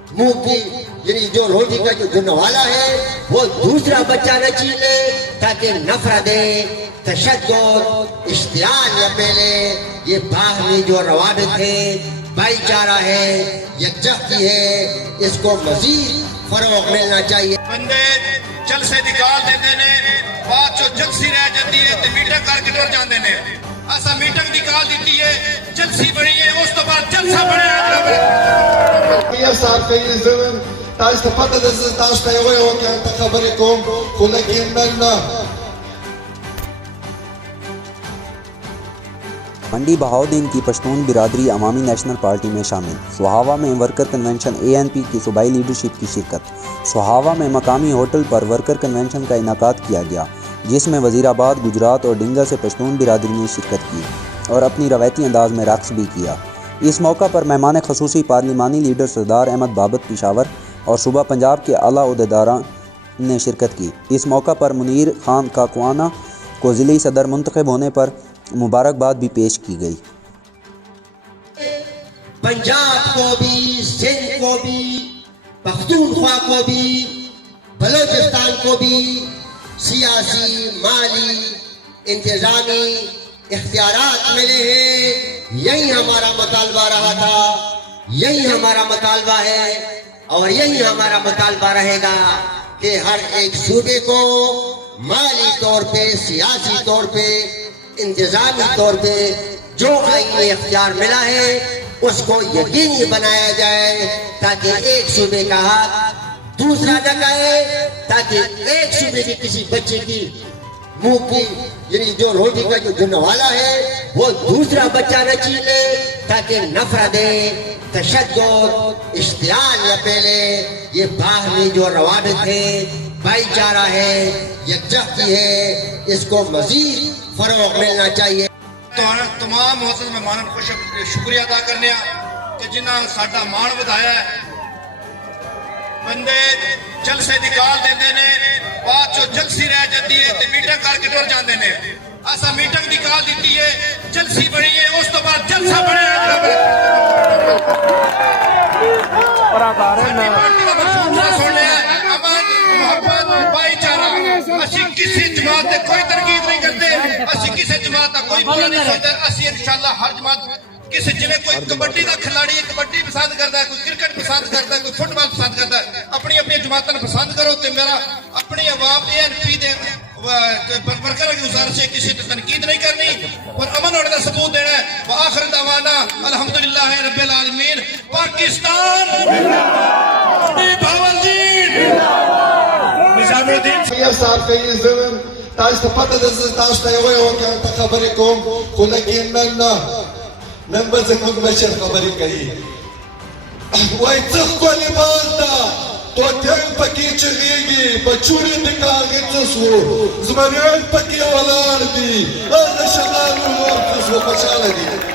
منہ کی یعنی جو روٹی کا جو گنوالا ہے وہ دوسرا بچہ نہ چھینے تاکہ نفرتیں، تشدد، اشتعال یا پہلے یہ باہمی جو روابط ہے، بھائی چارہ ہے، یکجہتی ہے، اس کو مزید فروغ ملنا چاہیے۔ بندے جلسے نکال دیتے نے، بات جو جلسی رہ جاتی ہے تو میٹنگ کر کے ٹر جاندے نے۔ ایسا میٹنگ نکال دیتی ہے، جلسی بڑی ہے، اس تو بعد جلسہ بڑے تاسو ته پته ده زه تاسو ته یوه واقعیت خبرې کوم خو لیکن نن نه منڈی بہاؤدین کی پشتون برادری عوامی نیشنل پارٹی میں شامل۔ سہاوا میں ورکر کنونشن ANP کی صوبائی لیڈرشپ کی شرکت۔ سہاوا میں مقامی ہوٹل پر ورکر کنونشن کا انعقاد کیا گیا، جس میں وزیر آباد، گجرات اور ڈنگا سے پشتون برادری نے شرکت کی اور اپنی روایتی انداز میں رقص بھی کیا۔ اس موقع پر مہمان خصوصی پارلیمانی لیڈر سردار احمد بابت پشاور اور صوبہ پنجاب کے اعلیٰ عہدیداران نے شرکت کی۔ اس موقع پر منیر خان کاکوانا کو ضلعی صدر منتخب ہونے پر مبارکباد بھی پیش کی گئی۔ پنجاب کو بھی، سندھ کو بھی، پختونخوا کو بھی، بلوچستان کو بھی سیاسی، مالی، انتظامی اختیارات ملے ہیں۔ یہی ہمارا مطالبہ رہا تھا، یہی ہمارا مطالبہ ہے اور یہی ہمارا مطالبہ رہے گا کہ ہر ایک صوبے کو مالی طور پہ، سیاسی طور پہ، انتظامی طور پہ جو آئینی اختیار ملا ہے اس کو یقینی بنایا جائے تاکہ ایک صوبے کا حق دوسرا نہ کہے، تاکہ ایک صوبے کے کسی بچے کی منہ کی یعنی جو روٹی کا جو گنوالا ہے وہ دوسرا بچہ نہ چھینے تاکہ نفرتیں، تشدد، اشتعال یا پہلے یہ باہمی جو روابط ہے، بھائی چارہ ہے، یکجہتی ہے، اس کو مزید فروغ ملنا چاہیے۔ تمام معزز مہمانوں کو شکریہ ادا کرنے کہ جنہاں ساڈا مان ودایا ہے۔ بندے جلسے نکال دیتے نے، بات جو جلسی رہ جاتی ہے تو میٹنگ کر کے ٹر جاندے نے۔ ایسا میٹنگ نکال دیتی ہے، جلسی بڑی ہے، اس تو بعد جلسہ بڑے بھائی چارہ اسی کسی جماعت نے کوئی تنقید نہیں کرتے، اسی کسی جماعت کا کوئی برا نہیں سوچتے۔ اسی انشاءاللہ ہر جماعت کسی جویں کوئی کبڈی کا کھلاڑی کبڈی پسند کرتا ہے، کوئی کرکٹ پسند کرتا ہے، کوئی فٹ بال پسند کرتا ہے، اپنی اپنی جماعت پسند کرو۔ تو میرا اپنی عوام ANP دے ورکر کی گزارش ہے کسی تنقید نہیں کرنی اور امن ہونے کا ثبوت دینا ہے۔ وآخر دعوانا الحمدللہ رب العالمین۔ پاکستان تاسو ته پته ده زه تاسو ته یوه واقعیت خبرې کوم خو لیکن نن نه نن به زموږ مشر خبرې کوي، وایي څه ښکلې بال ده، طوطیان پکې چغېږي، بچوړي د کاغې څه سو، زمریان پکې ولاړ دي، هغه شغال ورور څه سو، خوشحاله دي۔